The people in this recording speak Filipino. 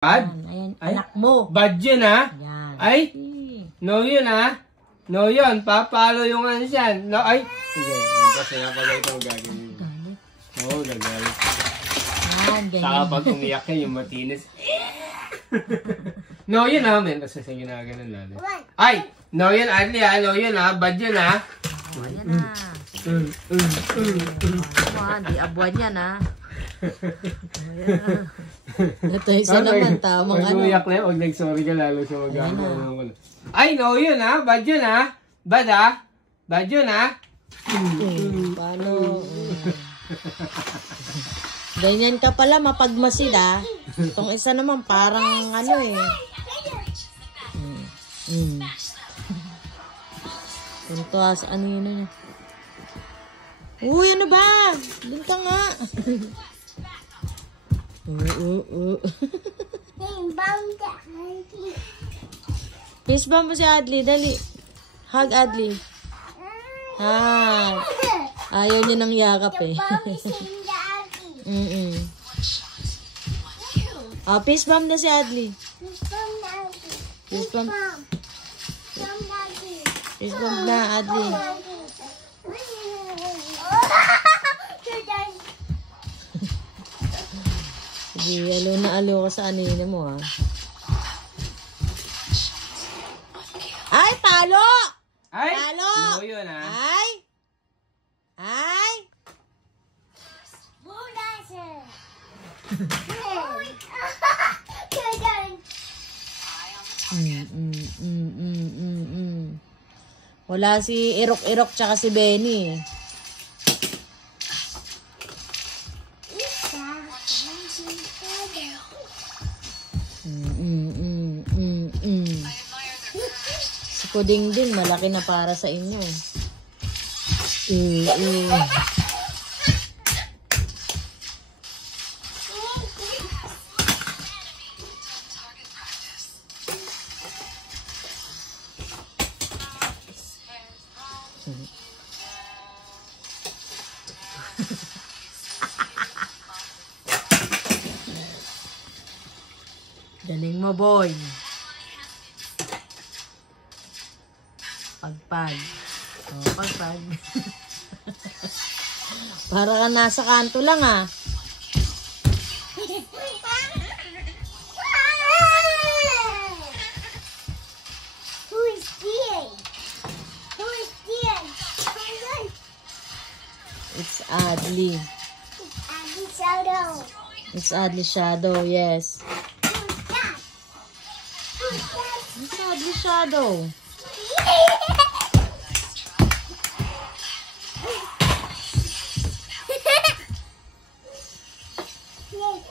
Bad? Ayan, Ay, anak mo. bad yun ha? Yan. Ay, no yun ha? No yun, papalo yung ansyan. No, ay. Sige, kasi napagay itong gagawin. Galit. Oo, gagalit. Yan, ganyan. Saka pag umiyak ka, yung matinis. No yun ha, men. Kasi sa ginaganon natin. Ay, no yun, Adli ha? No yun ha? Bad yun ha? Ayan na. Di abuan yan ha. Ito isa naman, tamang ano. Pag umiyak na yun, huwag nag-sorry ka, lalo siya mag-ano. Ay, no yun ha? Bad yun ha? Bad ha? Bad yun ha? Paano? Ganyan ka pala, mapagmasid ha. Itong isa naman, parang ano eh. Ito as ano yun na. Uy, ano ba? Doon ka nga. Fist bump mo si Adli, dali. Hug Adli. Hug. Ayaw niya ng yakap eh. Fist bump na si Adli. Fist bump. Fist bump na Adli. Sige, alo na alo ka sa anina mo ha. Ay, talo! Ay, talo! no yun ha? Ay! Ay! Wala si Irok-Irok tsaka si Benny. Si Kuding din, malaki na para sa inyo. Galing mo, boy. Pagpag. Oh, pagpag. Para ka nasa kanto lang, ah. Who is here? Who is here? It's Adli. Adli Shadow. It's Adli Shadow, yes. Who's that? Who's that? It's Adli Shadow. Yay.